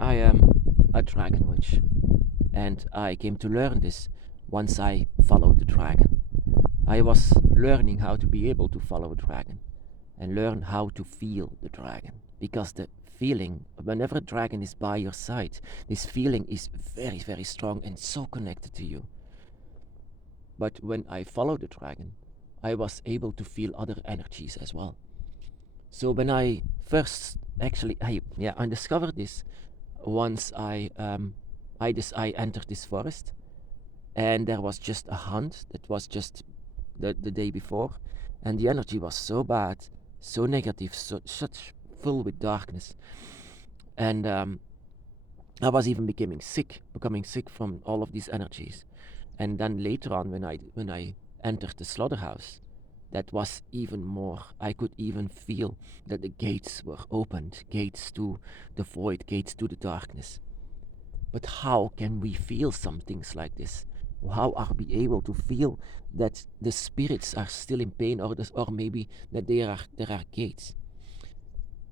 I am a dragon witch, and I came to learn this once I followed the dragon. I was learning how to be able to follow a dragon and learn how to feel the dragon, because the feeling, whenever a dragon is by your side, this feeling is very, very strong and so connected to you. But when I followed the dragon, I was able to feel other energies as well. So when I first I discovered this once I entered this forest, and there was just a hunt that was just the day before, and the energy was so bad, so negative, such full with darkness, and I was even becoming sick from all of these energies. And then later on, when I entered the slaughterhouse, that was even more. I could even feel that the gates were opened, gates to the void, gates to the darkness. But how can we feel some things like this? How are we able to feel that the spirits are still in pain, or maybe that there are gates?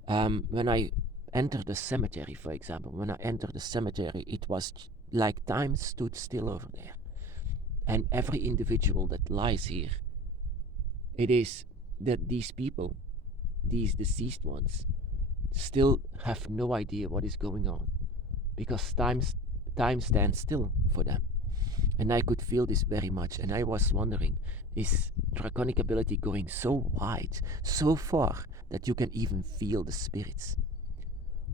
When I entered the cemetery, for example, it was like time stood still over there. And every individual that lies here, it is that these people, these deceased ones, still have no idea what is going on, because time stands still for them. And I could feel this very much, and I was wondering, is draconic ability going so wide, so far, that you can even feel the spirits?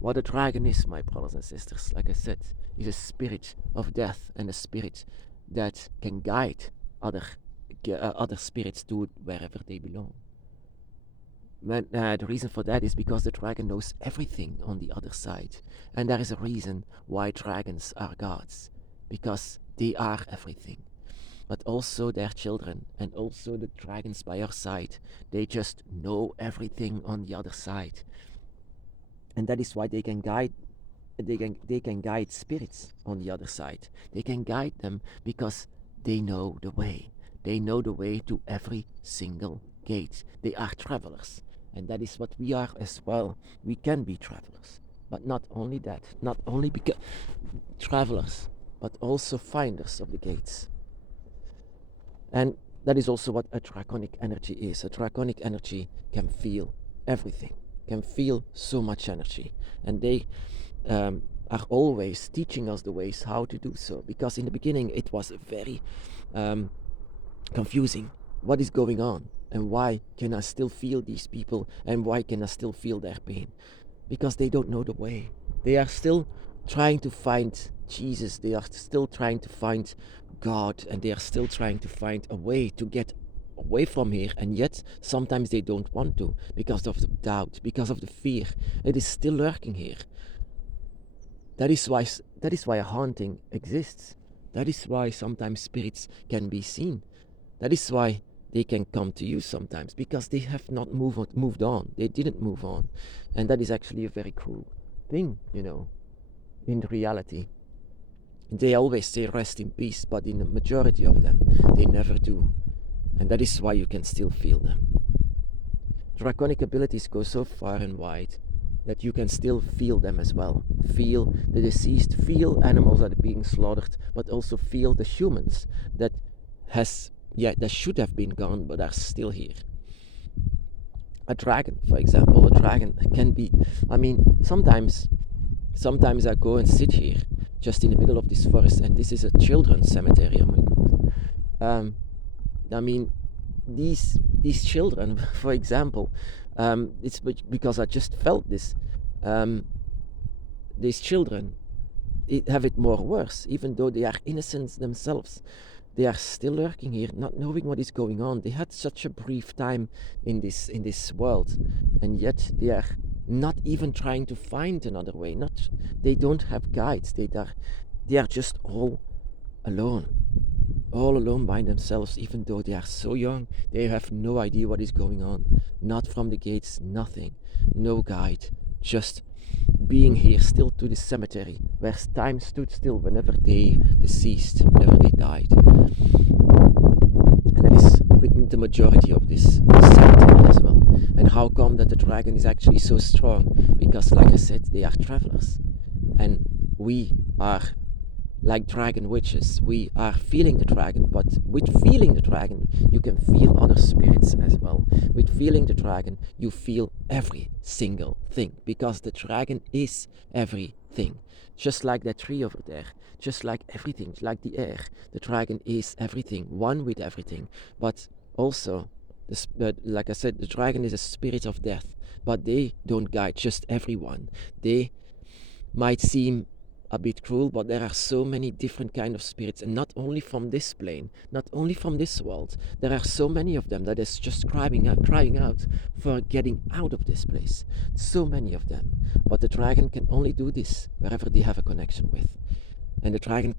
What a dragon is, my brothers and sisters, like I said, is a spirit of death, and a spirit that can guide other spirits to wherever they belong. The reason for that is because the dragon knows everything on the other side, and there is a reason why dragons are gods, because they are everything. But also their children, and also the dragons by our side, they just know everything on the other side, and that is why they can guide spirits on the other side. They can guide them because they know the way. They know the way to every single gate. They are travelers, and that is what we are as well. We can be travelers, but not only that, not only because travelers, but also finders of the gates. And that is also what a draconic energy is. A draconic energy can feel everything, can feel so much energy, and they are always teaching us the ways how to do so, because in the beginning it was very confusing. What is going on, and why can I still feel these people, and why can I still feel their pain? Because they don't know the way. They are still trying to find Jesus, they are still trying to find God, and they are still trying to find a way to get away from here, and yet sometimes they don't want to, because of the doubt, because of the fear. It is still lurking here. That is why a haunting exists. That is why sometimes spirits can be seen. That is why they can come to you sometimes, because they have not moved on. They didn't move on. And that is actually a very cruel thing, in reality. They always say rest in peace, but in the majority of them, they never do. And that is why you can still feel them. Draconic abilities go so far and wide that you can still feel them as well. Feel the deceased, feel animals that are being slaughtered, but also feel the humans that should have been gone but are still here. A dragon, for example, can be, sometimes I go and sit here just in the middle of this forest, and this is a children's cemetery. Oh my God. These children, for example, it's because I just felt this. These children have it more worse, even though they are innocent themselves. They are still lurking here, not knowing what is going on. They had such a brief time in this world, and yet they are not even trying to find another way. They don't have guides. They are just all alone by themselves. Even though they are so young, they have no idea what is going on. Not from the gates, nothing, no guide, just being here still to the cemetery, where time stood still whenever they deceased, whenever they died. And that is with the majority of this cemetery as well. And how come that the dragon is actually so strong? Because, like I said, they are travelers. and we are like dragon witches. We are feeling the dragon, but with feeling the dragon, you can feel other spirits as well. With feeling the dragon, you feel every single thing, because the dragon is everything. Just like that tree over there, just like everything, like the air, the dragon is everything, one with everything. But also, like I said, the dragon is a spirit of death, but they don't guide just everyone. They might seem a bit cruel, but there are so many different kind of spirits, and not only from this plane, not only from this world. There are so many of them that is just crying out for getting out of this place. So many of them. But the dragon can only do this wherever they have a connection with. And the dragon,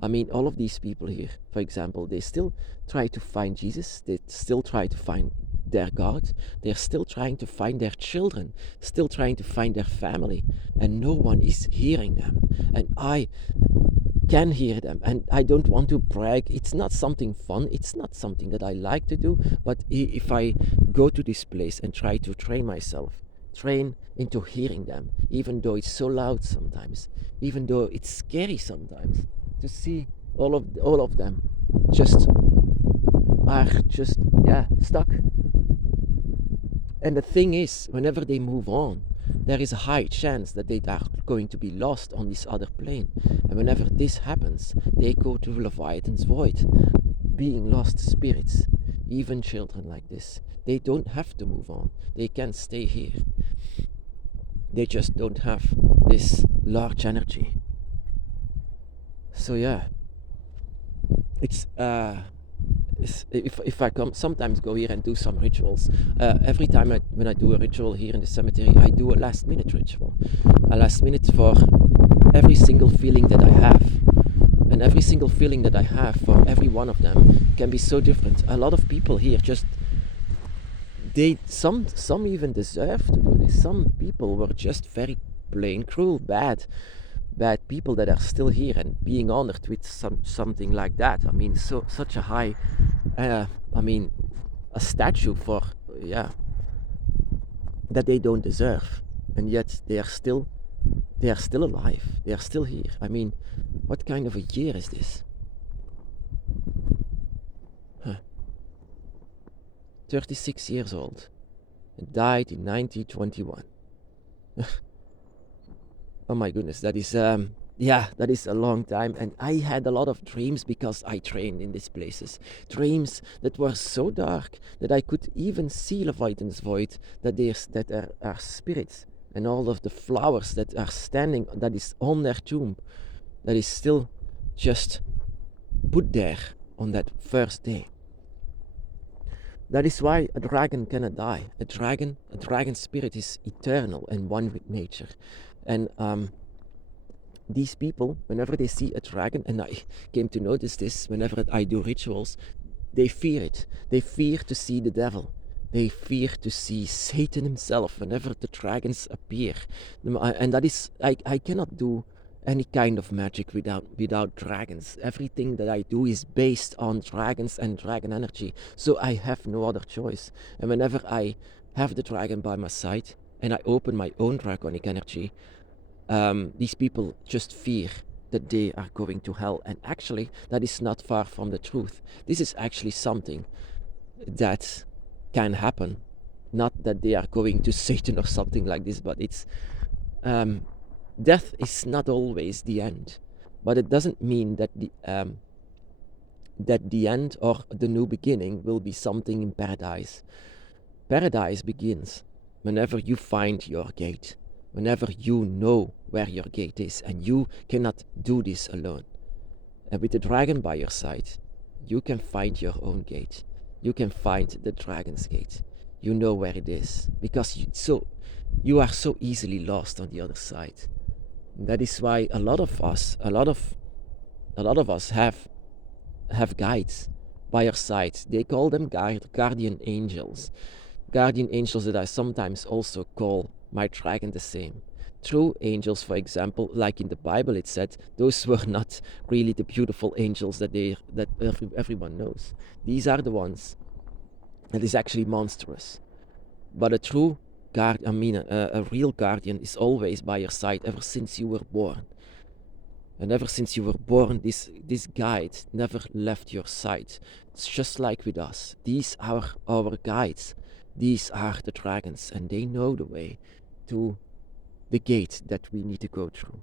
I mean, all of these people here, for example, they still try to find Jesus. They still try to find their God. They're still trying to find their children, still trying to find their family, and no one is hearing them. And I can hear them, and I don't want to brag. It's not something fun, it's not something that I like to do, but if I go to this place and try to train into hearing them, even though it's so loud sometimes, even though it's scary sometimes, to see all of them just are just stuck. And the thing is, whenever they move on, there is a high chance that they are going to be lost on this other plane. And whenever this happens, they go to Leviathan's void, being lost spirits. Even children like this, they don't have to move on. They can stay here. They just don't have this large energy. So yeah, it's if I sometimes go here and do some rituals, every time when I do a ritual here in the cemetery, I do a last minute ritual, a last minute for every single feeling that I have. And every single feeling that I have for every one of them can be so different. A lot of people here just, some even deserve to do this. Some people were just very plain cruel, bad people that are still here and being honored with something like that. I mean, such a high, a statue for, that they don't deserve, and yet they are still alive. They are still here. I mean, what kind of a year is this? 36 years old, and died in 1921. Oh my goodness, that is that is a long time. And I had a lot of dreams because I trained in these places. Dreams that were so dark that I could even see Leviathan's void, that there are spirits, and all of the flowers that are standing, that is on their tomb, that is still just put there on that first day. That is why a dragon cannot die. A dragon spirit is eternal and one with nature. And these people, whenever they see a dragon, and I came to notice this whenever I do rituals, they fear it. They fear to see the devil. They fear to see Satan himself whenever the dragons appear. And that is, I cannot do any kind of magic without dragons. Everything that I do is based on dragons and dragon energy. So I have no other choice. And whenever I have the dragon by my side and I open my own draconic energy, these people just fear that they are going to hell. And actually, that is not far from the truth. This is actually something that can happen. Not that they are going to Satan or something like this, but it's death is not always the end. But it doesn't mean that the end or the new beginning will be something in paradise. Paradise begins whenever you find your gate, whenever you know where your gate is, and you cannot do this alone. And with the dragon by your side, you can find your own gate. You can find the dragon's gate. You know where it is, because you are so easily lost on the other side. And that is why a lot of us have guides by our side. They call them guardian angels. Guardian angels that I sometimes also call my dragon the same. True angels, for example, like in the Bible it said, those were not really the beautiful angels that everyone knows. These are the ones that is actually monstrous. But a true a real guardian is always by your side ever since you were born. And ever since you were born, this guide never left your side. It's just like with us. These are our guides. These are the dragons, and they know the way to the gate that we need to go through.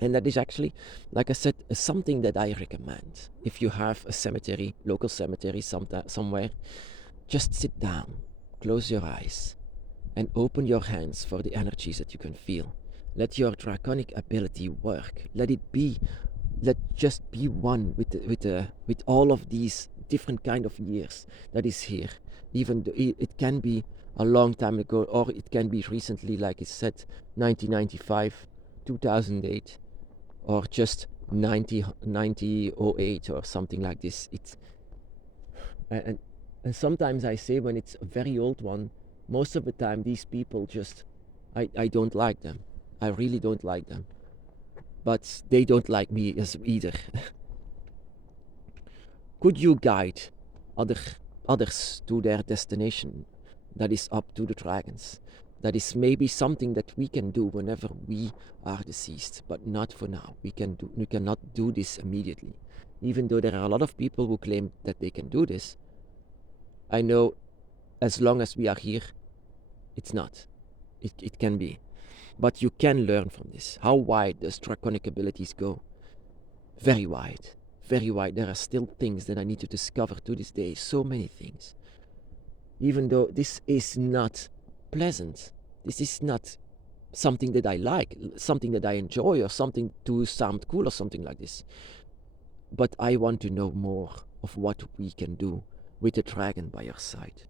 And that is actually, like I said, something that I recommend. If you have a cemetery, local cemetery somewhere, just sit down, close your eyes, and open your hands for the energies that you can feel. Let your draconic ability work. Let just be one with all of these different kind of years that is here. Even though it can be a long time ago, or it can be recently, like I said, 1995, 2008, or just 1908 or something like this. And sometimes I say, when it's a very old one, most of the time these people just, I don't like them. I really don't like them. But they don't like me either. Could you guide others to their destination? That is up to the dragons. That is maybe something that we can do whenever we are deceased, but not for now. We cannot do this immediately. Even though there are a lot of people who claim that they can do this, I know as long as we are here, it's not. It can be. But you can learn from this. How wide does draconic abilities go? Very wide. Very wide. There are still things that I need to discover to this day. So many things. Even though this is not pleasant. This is not something that I like, something that I enjoy, or something to sound cool or something like this. But I want to know more of what we can do with the dragon by your side.